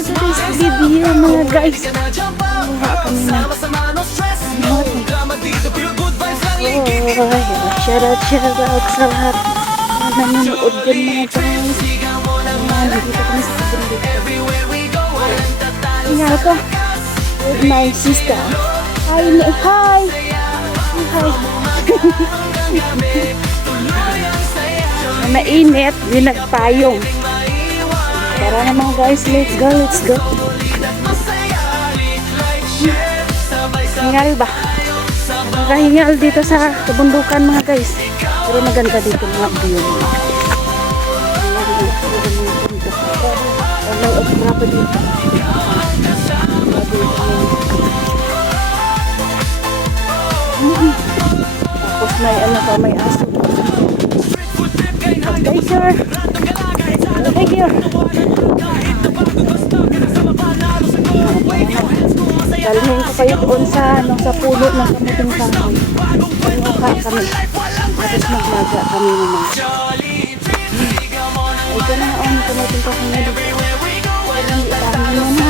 today's video mga guys. Kumuha kami na shout out sa lahat na nanonood din mga guys. Nandito kami sa bundok. Tingnan ko with my sister. Hi. Mainit, di nagpayong. Tara na mga guys, let's go. Hingal ba? Nakahingal dito sa kabundukan mga guys. Pero maganda dito mga view. Tapos may ano pa, may aso. Tiger. Dalhin ko kayo doon sa puno ng kamuting kahoy. Pag-uka kami. Tapos maglaga kami naman. Ito na ang kamuting kahoy na dito. Ang dami na.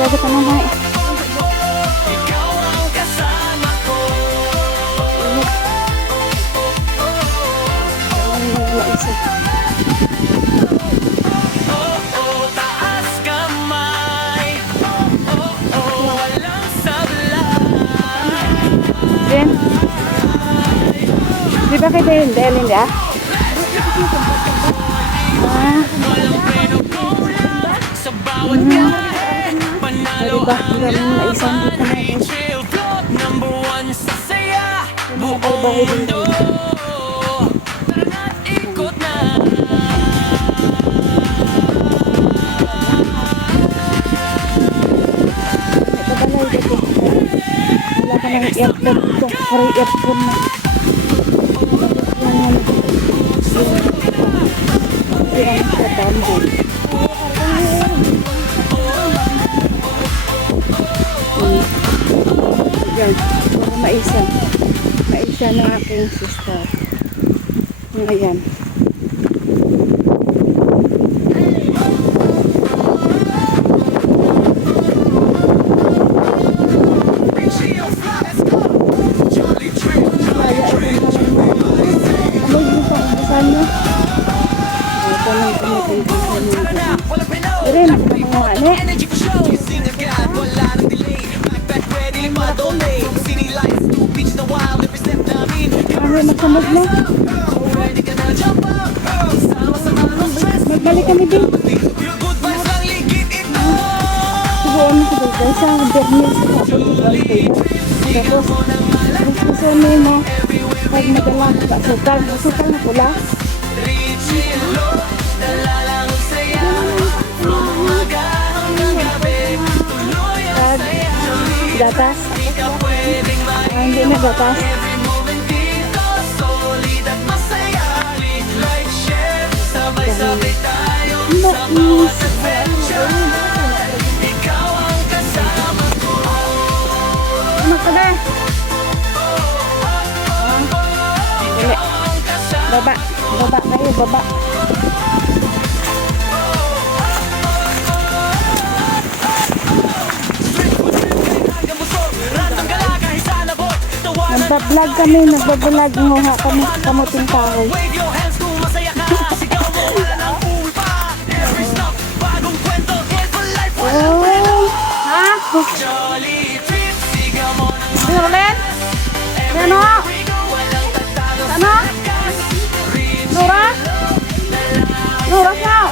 Bago ka naman eh. Then, di ba kayo dahil ah? Diba? Maraming naisang dito natin. Mga bahay dito. Ito balay dito. Wala ka ng aircon dito. Pari aircon na. Yan sa bambo. Yan, maisa ng aking sister. Ngayon. Magsamog na. Magbalik kami din. Siguro mo sa guys. Sa Bernice sa kapag. Tapos, gusto mo pag madala ka asukal na pula. Gatas. Hindi na gatas. Baba kayo, baba. Nagbablog kami, nguha kami kamuting kahoy. Ano ulit? Ano? Ano? Nora? Nora sao?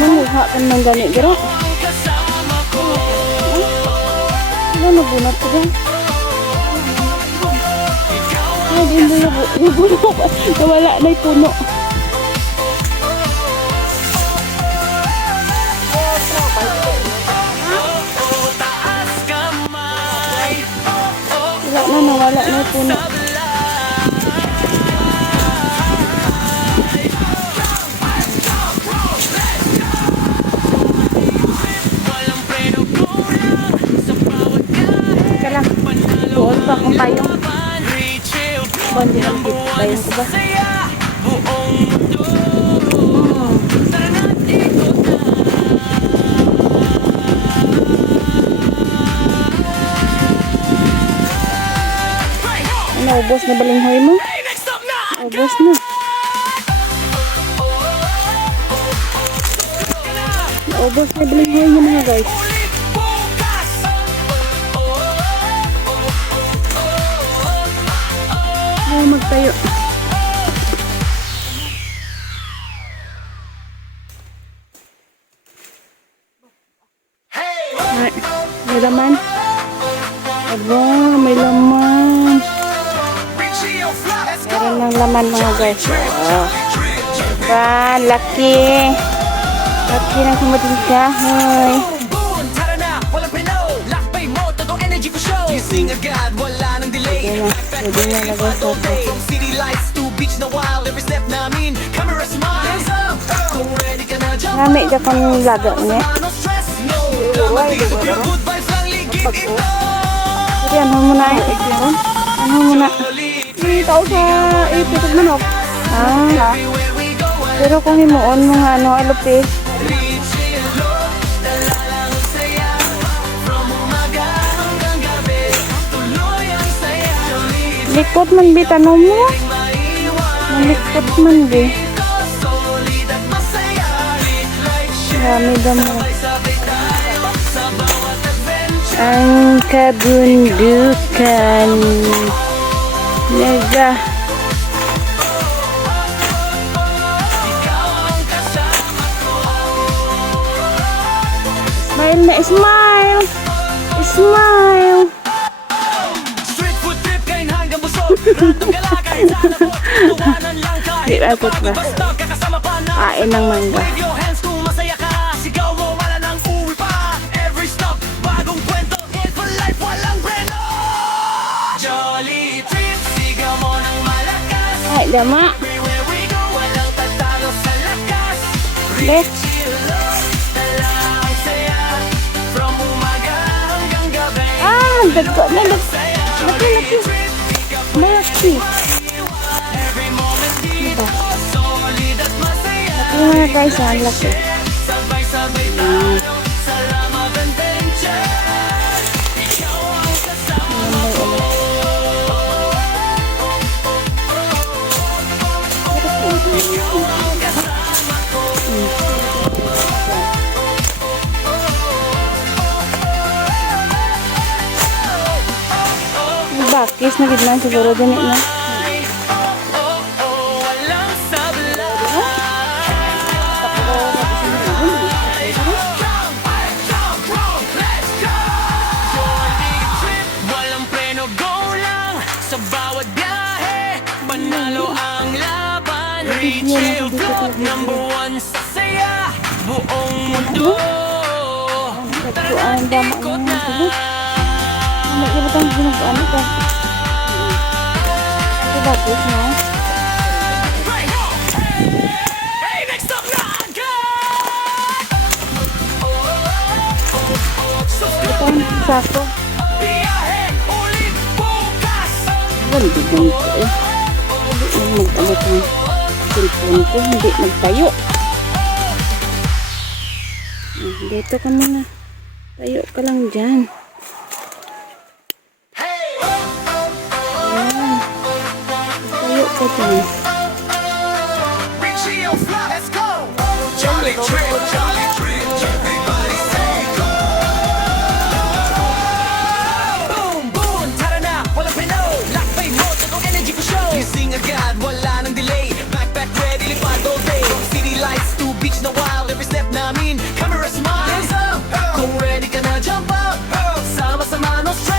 Manguha ka ng gani, bro. nabunot ko dyan. Ay, di mo yung puno. Nawala na yung puno. Nawala na yung puno. Teka lang. Doon pa akong payong. Bandi ng payong ko ba? Naubos na balinghoy mo? Naubos na. Naubos na balinghoy mo mga guys. Ayaw magtayo. Ay, may laman. Aba, may laman. Meron ng laman mga guys. Oh. Diba? Laki. Laki ng kumating kahoy. Pwede na. Pwede na lagay sa ito. Ngamit dyan kang laga niya. Jadi ano mo na eh. Ano mo na. Tao sa ipitog manok. Ah. Pero kung himuon mo nga ano, alupi. Likot man bi tanong mo. Malikot man bi. Rami damo. Ang kabundukan. Nega. Smile na smile. Smile. Di ba ba? Kain ng mangga. Ay, dama. Let's. Ah, dagko na. Laki. Malaki. Ito. Laki mga guys, ang laki. Bakis na gid lang siguro din na. Walang preno, go lang sa bawat biyahe. Panalo ang laban. Rachel Vlog, #1 sa saya. Buong mundo. Tara na, ikot na. Hindi ba itong ginagawa ka? Ito bakit na? Hey, next up na Ito ang sako. biyahe ulit bukas. Hindi lang ito eh. Hindi mag-alit ang cellphone ko. Hindi magtayo. Dito ka muna. Tayo ka lang dyan. Tayo ka dyan. Richie O'Fly, let's go. Charlie Trip, everybody say go. Boom, boom, tara na, walang pinaw. Lakbay mo, totoong energy ko show. Gising agad, wala nang delay. Backpack ready, lipad all day. From city lights to beach na wild. Every step namin, camera smile. Hands up, kung ready ka na, jump up. Sama-sama, no stress.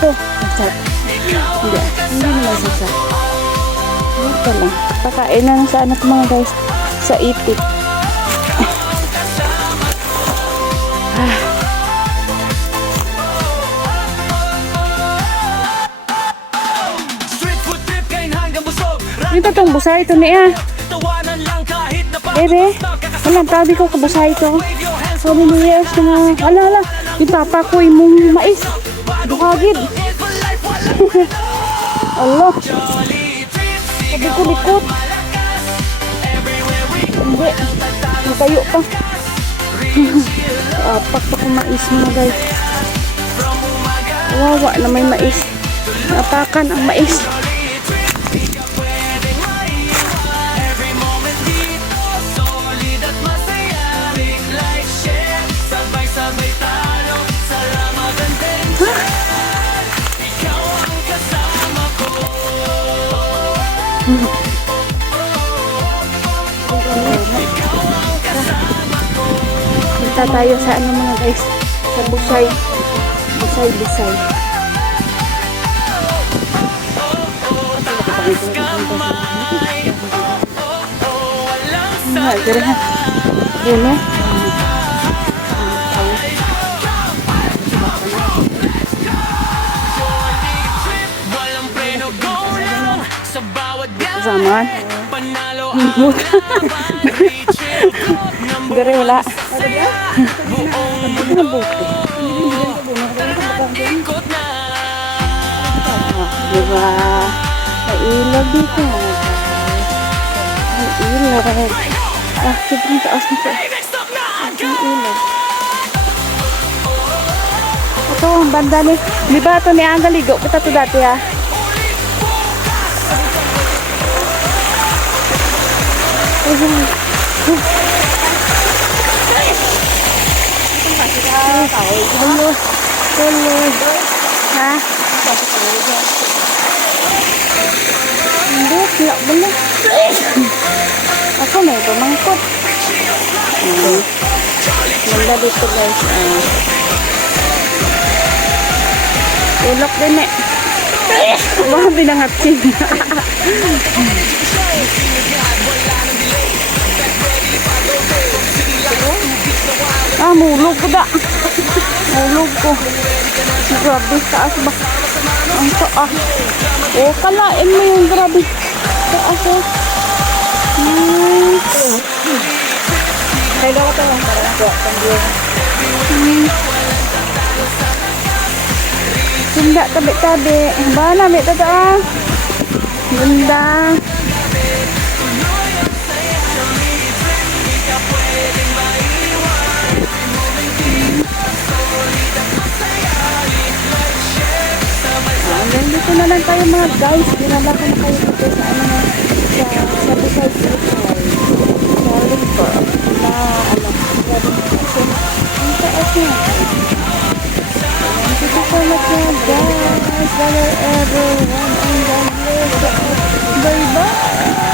ito. Sasat. Hindi naman sasat. Ito lang. Pakain na sa anak mga guys. Sa itik. Street food trip kain hanggang busog. Ito tong busay ito niya. Tawanan lang kahit na Bebe. Wala, tabi ko kabusay ito. Sabi ni Yes na, ala. Yung papa ko imong mais. Bukagid. Allah. Sabi ko likot. Hindi. Natayo pa. Apak pa kong mais mga guys. Wawa na may mais. Napakan ang mais. solid at masaya. Big like share. Sabay-sabay talo. Salamat and tension. Ikaw ang kasama ko. Punta tayo sa ano mga guys. Sa busay. Busay. Mahal ka rin ha. Buno. Walang preno, go lang. Sa bawat biyahe. Zaman. Panalo ang laban. Reach your goal. Number Gari wala. buong Ano buti? ikot na. Diba? May ilaw dito. May ilaw. Ah, sobrang taas na ito. Next up na. May ilaw. Ito ang banda ni... Di ba ito ni Angga ligo? Kita ito dati ha. Hello. Ha? Hindi, wala bala. Ako may pamangkot. Ganda dito guys. Ulok din eh. Wala binangatsin. Mulog ko da. Mulog ko. Grabe, taas ba? Ang taas. Oh, kalain mo yung grabe. Taas oh. Kaya ko lang para na kuha. Ganda, tabi-tabi. Bala, may tata. Ganda. Hanggang dito na lang tayo mga guys. Dinala ko na kayo dito sa ano na sa beside Sa Lingkor. Na ano. Kasi ang taas na. Thank you so much mga guys. Bye everyone. And God bless. Bye bye.